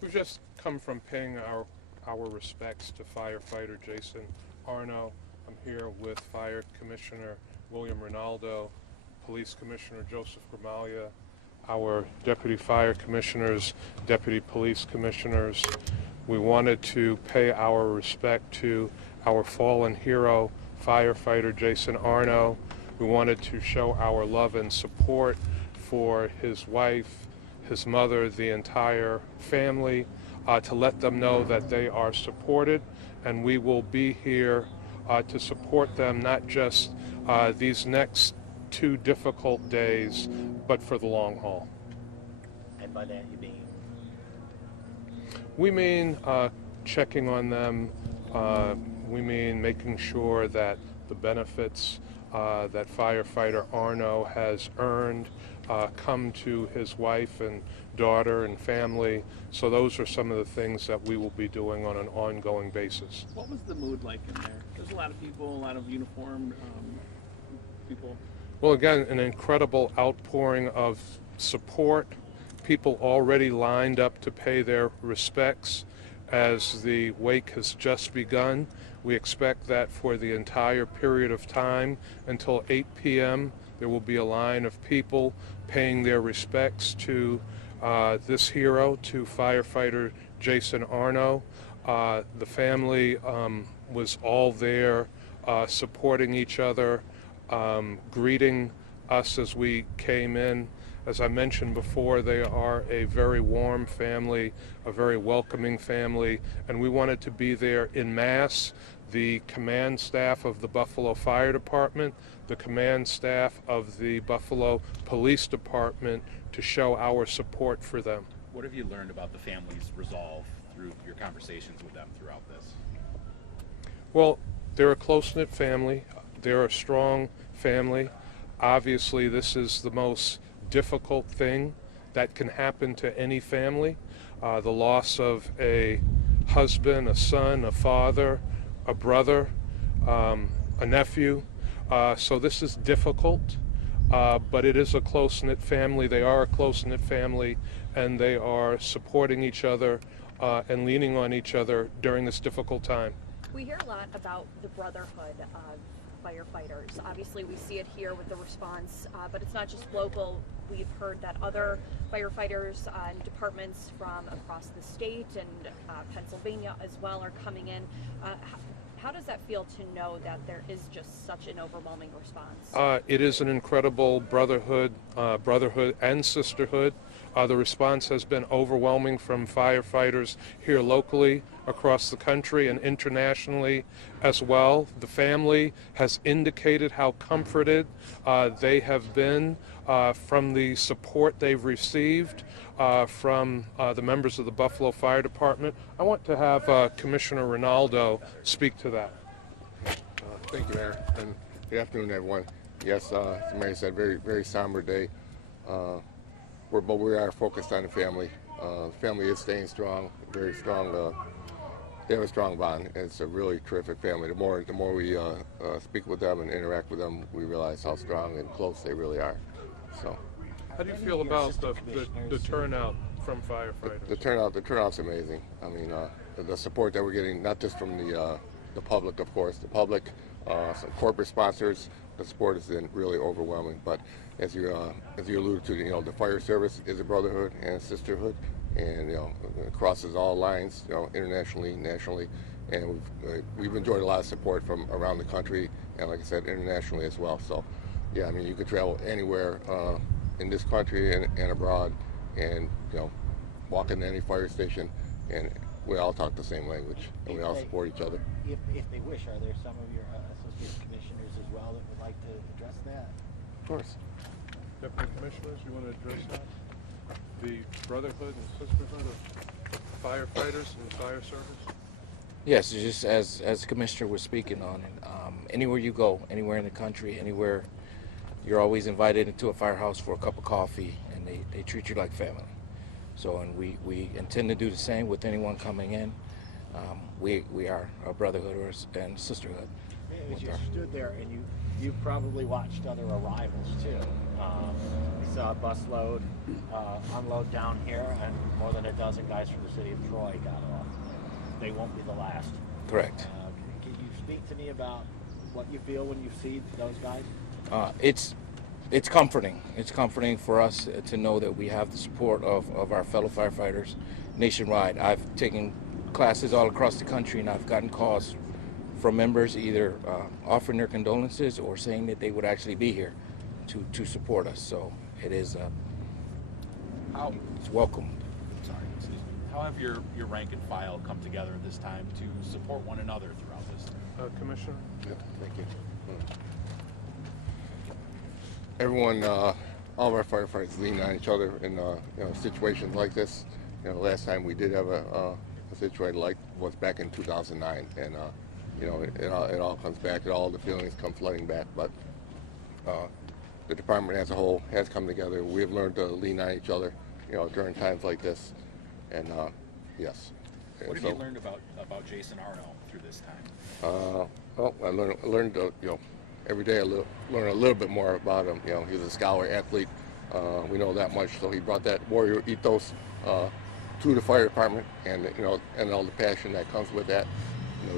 We've just come from paying our respects to firefighter Jason Arno. I'm here with Fire Commissioner William Renaldo, Police Commissioner Joseph Gramaglia, our Deputy Fire Commissioners, Deputy Police Commissioners. We wanted to pay our respect to our fallen hero, firefighter Jason Arno. We wanted to show our love and support for his wife, his mother, the entire family, to let them know that they are supported, and we will be here to support them, not just these next 2 difficult days, but for the long haul. And by that you mean? We mean checking on them. We mean making sure that the benefits that firefighter Arno has earned come to his wife and daughter and family. So those are some of the things that we will be doing on an ongoing basis. What was the mood like in there? There's a lot of people, a lot of uniformed people. Well, again, an incredible outpouring of support. People already lined up to pay their respects as the wake has just begun. We expect that for the entire period of time until 8 p.m. there will be a line of people paying their respects to this hero, to firefighter Jason Arno. The family was all there supporting each other, greeting us as we came in. As I mentioned before, they are a very warm family, a very welcoming family, and we wanted to be there en masse. The command staff of the Buffalo Fire Department, the command staff of the Buffalo Police Department, to show our support for them. What have you learned about the family's resolve through your conversations with them throughout this? Well, they're a close-knit family. They're a strong family. Obviously, this is the most difficult thing that can happen to any family. The loss of a husband, a son, a father, a brother, a nephew. So this is difficult, but it is a close-knit family. They are a close-knit family, and they are supporting each other and leaning on each other during this difficult time. We hear a lot about the brotherhood of firefighters. Obviously, we see it here with the response, but it's not just local. We've heard that other firefighters and departments from across the state and Pennsylvania as well are coming in. How does that feel to know that there is just such an overwhelming response? It is an incredible brotherhood and sisterhood. The response has been overwhelming from firefighters here locally, across the country, and internationally as well. The family has indicated how comforted they have been from the support they've received from the members of the Buffalo Fire Department. I want to have Commissioner Renaldo speak to that. Thank you, Mayor, and good afternoon, everyone. Yes, as the Mayor said, very somber day. But we are focused on the family. The family is staying strong, very strong. They have a strong bond. It's a really terrific family. The more we speak with them and interact with them, we realize how strong and close they really are. So, how do you feel about the turnout from firefighters? The turnout's amazing. I mean, the support that we're getting, not just from the public, of course, the public, some corporate sponsors. The support has been really overwhelming. But as you alluded to, the fire service is a brotherhood and a sisterhood, and it crosses all lines, internationally, nationally, and we've enjoyed a lot of support from around the country, and like I said, internationally as well. So, yeah, I mean, you could travel anywhere in this country and abroad, and walk into any fire station, and we all talk the same language, and we all support each other. If they wish, are there some of your associate commissioners as well that would like to address that? Of course. Deputy Commissioners, you want to address that? The brotherhood and sisterhood of firefighters and the fire service? Yes, just as the Commissioner was speaking on it, anywhere you go, anywhere in the country, anywhere, you're always invited into a firehouse for a cup of coffee, and they treat you like family. So, and we intend to do the same with anyone coming in. We are a brotherhood and sisterhood. As you stood there and you You've probably watched other arrivals too. We saw a busload unload down here, and more than a dozen guys from the city of Troy got off. They won't be the last. Correct. Can you speak to me about what you feel when you see those guys? It's comforting. It's comforting for us to know that we have the support of our fellow firefighters nationwide. I've taken classes all across the country, and I've gotten calls from members either offering their condolences or saying that they would actually be here to support us. So it is it's welcome. Sorry, excuse me. How have your rank and file come together at this time to support one another throughout this? Commissioner? Yeah, thank you. Everyone, all of our firefighters lean on each other in situations like this. Last time we did have a situation like was back in 2009, and it all comes back. All the feelings come flooding back. But the department as a whole has come together. We have learned to lean on each other, during times like this. And yes. What have you learned about Jason Arno through this time? Well, I learned every day I learn a little bit more about him. He's a scholar athlete. We know that much. So he brought that warrior ethos to the fire department, and and all the passion that comes with that.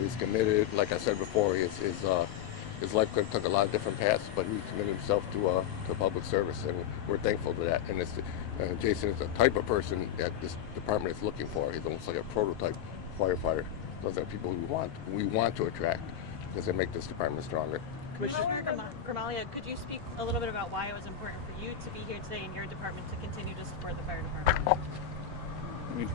He's committed. Like I said before, his life could have took a lot of different paths, but he committed himself to public service, and we're thankful to that. And Jason is the type of person that this department is looking for. He's almost like a prototype firefighter. Those are people we want to attract because they make this department stronger. Commissioner Gramaglia, could you speak a little bit about why it was important for you to be here today in your department to continue to support the fire department? I mean,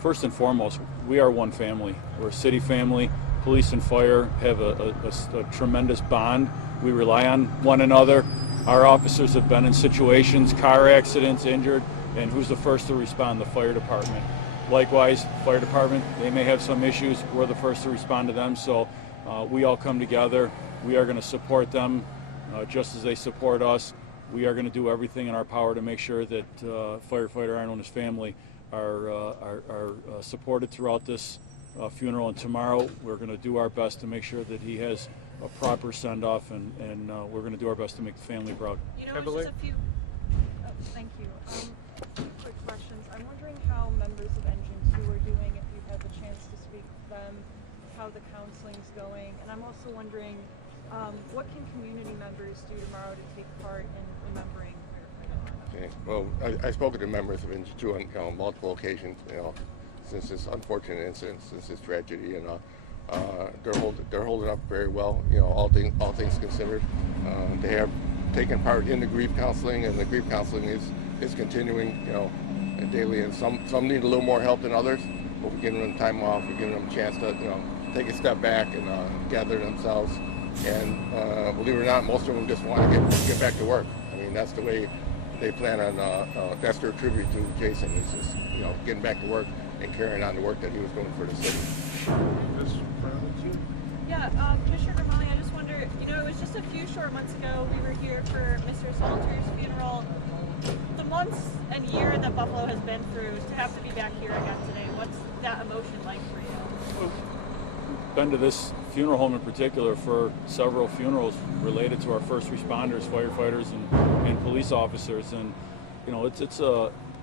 first and foremost, we are one family. We're a city family. Police and fire have a tremendous bond. We rely on one another. Our officers have been in situations, car accidents, injured, and who's the first to respond? The fire department. Likewise, fire department, they may have some issues. We're the first to respond to them, so we all come together. We are going to support them just as they support us. We are going to do everything in our power to make sure that firefighter Arno and his family are supported throughout this funeral. And tomorrow we're going to do our best to make sure that he has a proper send-off, and we're going to do our best to make the family proud. It's just a few. Oh, thank you. Quick questions. I'm wondering how members of Engine 2 are doing, if you've had the chance to speak with them, how the counseling's going, and I'm also wondering what can community members do tomorrow to take part in remembering firefighter Arno? Okay. Well, I spoke to members of Engine 2 on multiple occasions, since this unfortunate incident, since this tragedy, and they're holding up very well. All things considered, they have taken part in the grief counseling, and the grief counseling is continuing, daily. And some need a little more help than others, but we're giving them time off. We're giving them a chance to, take a step back and gather themselves. And believe it or not, most of them just want to get back to work. I mean, that's the way they plan on. That's their tribute to Jason. Is just getting back to work and carrying on the work that he was doing for the city. Yeah, Commissioner Gramaglia, I just wonder, it was just a few short months ago we were here for Mr. Salter's funeral. The months and year that Buffalo has been through, to have to be back here again today, what's that emotion like for you? We've been to this funeral home in particular for several funerals related to our first responders, firefighters, and police officers, and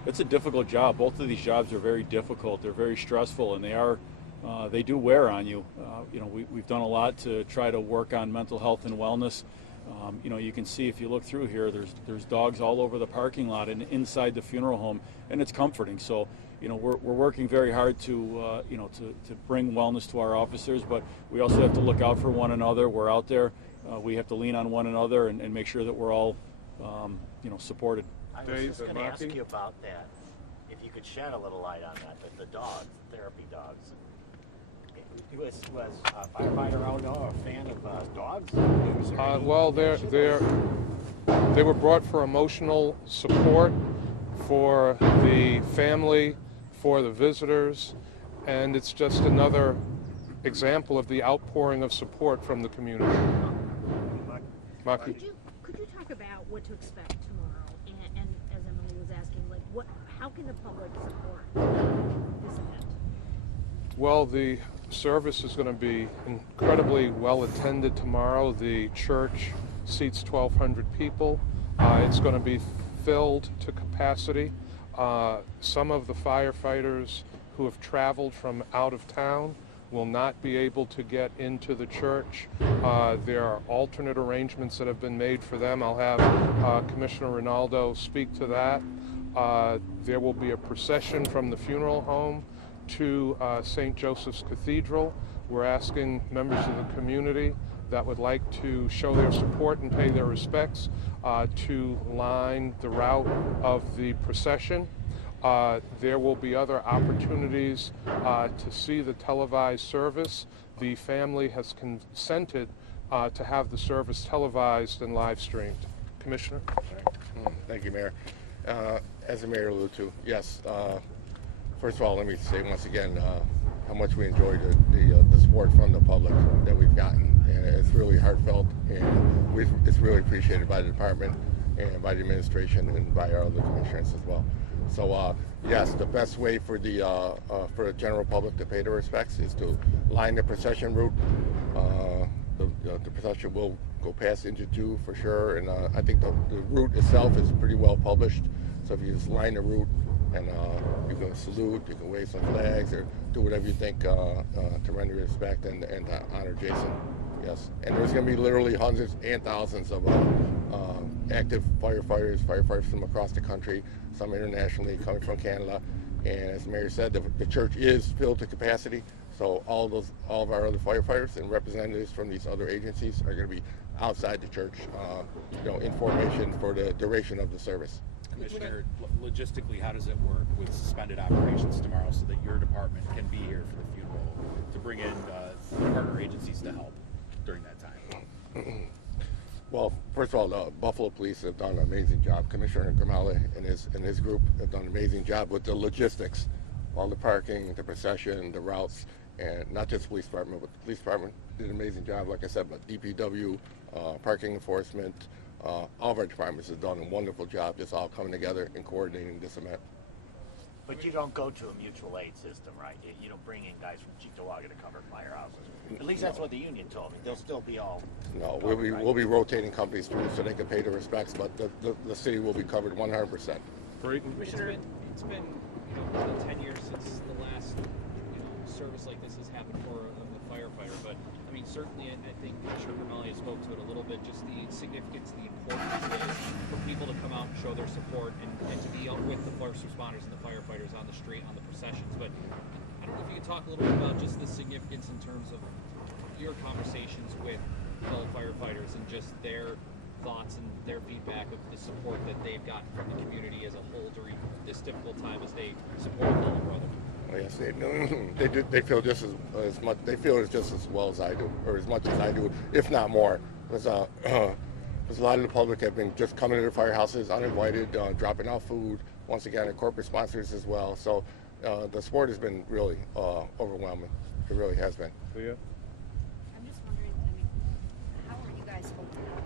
it's a difficult job. Both of these jobs are very difficult. They're very stressful, and they do wear on you. We've done a lot to try to work on mental health and wellness. You can see if you look through here, there's dogs all over the parking lot and inside the funeral home, and it's comforting. So, we're working very hard to bring wellness to our officers, but we also have to look out for one another. We're out there. We have to lean on one another and make sure that we're all, supported. I was just going to ask you about that. If you could shed a little light on that, the dogs, therapy dogs. Was firefighter Arno a fan of dogs? Well, they were brought for emotional support for the family, for the visitors, and it's just another example of the outpouring of support from the community. Maki? Could you talk about what to expect tomorrow? And as Emily was asking, how can the public support this event? Well, the service is going to be incredibly well attended tomorrow. The church seats 1,200 people. It's going to be filled to capacity. Some of the firefighters who have traveled from out of town will not be able to get into the church. There are alternate arrangements that have been made for them. I'll have Commissioner Renaldo speak to that. There will be a procession from the funeral home to St. Joseph's Cathedral. We're asking members of the community that would like to show their support and pay their respects to line the route of the procession. There will be other opportunities to see the televised service. The family has consented to have the service televised and live streamed. Commissioner? Thank you, Mayor. As the Mayor alluded to, yes, first of all, let me say once again how much we enjoy the support from the public that we've gotten. And it's really heartfelt, and it's really appreciated by the department and by the administration and by our other commissioners as well. So yes, the best way for the general public to pay their respects is to line the procession route. The procession will go past Engine 2 for sure, and I think the route itself is pretty well published. So if you just line the route and you can salute, you can wave some flags, or do whatever you think to render respect and to honor Jason. Yes, and there's going to be literally hundreds and thousands of active firefighters from across the country, some internationally, coming from Canada. And as the Mayor said, the church is filled to capacity. So all of our other firefighters and representatives from these other agencies are going to be outside the church, in formation for the duration of the service. Commissioner, logistically, how does it work with suspended operations tomorrow so that your department can be here for the funeral to bring in partner agencies to help during that time? Well, first of all, the Buffalo Police have done an amazing job. Commissioner Gramaglia and his group have done an amazing job with the logistics, all the parking, the procession, the routes, and not just the police department, but the police department did an amazing job, like I said, but DPW, parking enforcement, all of our departments have done a wonderful job just all coming together and coordinating this event. But you don't go to a mutual aid system, right? You don't bring in guys from Cheektowaga to cover firehouses. At least that's what the union told me. They'll still be all. No, we'll be rotating companies through so they can pay their respects, but the city will be covered 100%. Commissioner, it's been more than 10 years since the last service like this has happened for a firefighter, but I mean certainly I think Commissioner Gramaglia spoke to it a little bit, just the significance, the importance it is for people to come out and show their support and to be out with the first responders and the firefighters on the street, on the processions. But I don't know if you could talk a little bit about just the significance in terms of your conversations with fellow firefighters and just their thoughts and their feedback of the support that they've gotten from the community as a whole during this difficult time as they support a fellow brother. Oh, yes, they feel just as much. They feel it just as well as I do, or as much as I do, if not more. Because a lot of the public have been just coming to the firehouses uninvited, dropping off food. Once again, and corporate sponsors as well. So the support has been really overwhelming. It really has been. Yeah. I'm just wondering, how are you guys holding up?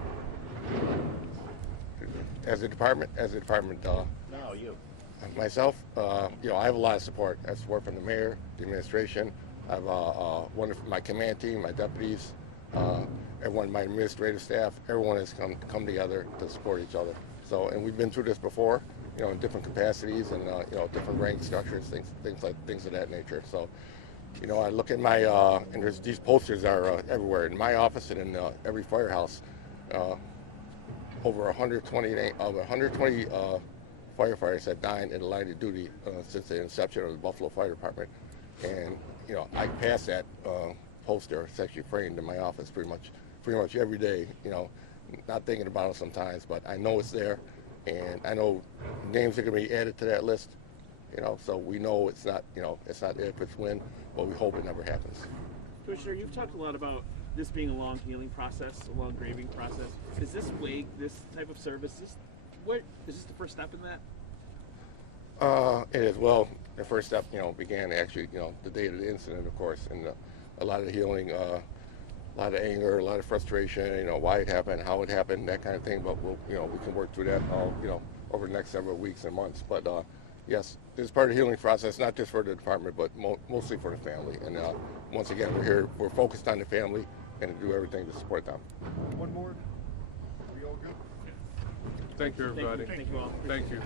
As a department, No, you. myself, I have a lot of support. I have support from the mayor, the administration. I have my command team, my deputies, everyone, my administrative staff. Everyone has come together to support each other. So, and we've been through this before, in different capacities and different rank structures, things of that nature. So, I look at my and these posters are everywhere in my office and in every firehouse. Over 120 firefighters have died in the line of duty since the inception of the Buffalo Fire Department, and I pass that poster. It's actually framed in my office pretty much every day. Not thinking about it sometimes, but I know it's there, and I know names are going to be added to that list. So we know it's not if, it's when, but we hope it never happens. Commissioner, you've talked a lot about this being a long healing process, a long grieving process. Is this wake, this type of service, is this the first step in that? It is. Well, the first step, began actually, the day of the incident, of course, and a lot of the healing, a lot of anger, a lot of frustration, why it happened, how it happened, that kind of thing. But we can work through that, over the next several weeks and months. But yes, this is part of the healing process, not just for the department, but mostly for the family. And once again, we're focused on the family and to do everything to support them. One more. Thank you, everybody. Thank you all. Thank you.